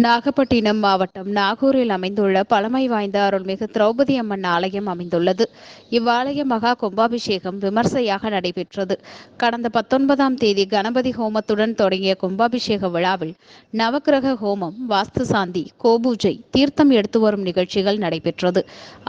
நாகப்பட்டினம் மாவட்டம் நாகூரில் அமைந்துள்ள பழமை வாய்ந்த அருள்மிகு திரௌபதி அம்மன் ஆலயம் அமைந்துள்ளது. இவ்வாலய மகா கும்பாபிஷேகம் விமர்சையாக நடைபெற்றது. கடந்த 19ஆம் தேதி கணபதி ஹோமத்துடன் தொடங்கிய கும்பாபிஷேக விழாவில் நவக்கிரக ஹோமம், வாஸ்து சாந்தி, கோபூஜை, தீர்த்தம் எடுத்து வரும் நிகழ்ச்சிகள் நடைபெற்றது.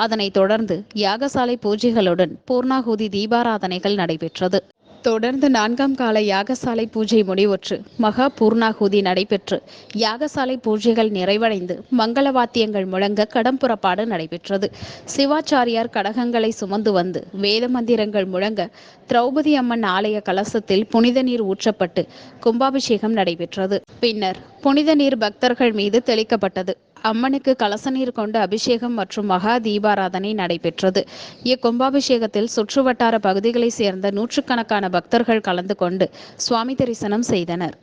அதனைத் தொடர்ந்து யாகசாலை பூஜைகளுடன் பூர்ணாகுதி தீபாராதனைகள் நடைபெற்றது. தொடர்ந்து 4ஆம் கால யாகசாலை பூஜை முடிவுற்று மகா பூர்ணாகுதி நடைபெற்று யாகசாலை பூஜைகள் நிறைவடைந்து மங்கள வாத்தியங்கள் முழங்க கடம்புறப்பாடு நடைபெற்றது. சிவாச்சாரியார் கடகங்களை சுமந்து வந்து வேத மந்திரங்கள் முழங்க திரௌபதி அம்மன் ஆலய கலசத்தில் புனித நீர் ஊற்றப்பட்டு கும்பாபிஷேகம் நடைபெற்றது. பின்னர் புனித நீர் பக்தர்கள் மீது தெளிக்கப்பட்டது. அம்மனுக்கு கலச நீர் கொண்டு அபிஷேகம் மற்றும் மகா தீபாராதனை நடைபெற்றது. இக்கும்பாபிஷேகத்தில் சுற்றுவட்டார பகுதிகளைச் சேர்ந்த நூற்றுக்கணக்கான பக்தர்கள் கலந்து கொண்டு சுவாமி தரிசனம் செய்தனர்.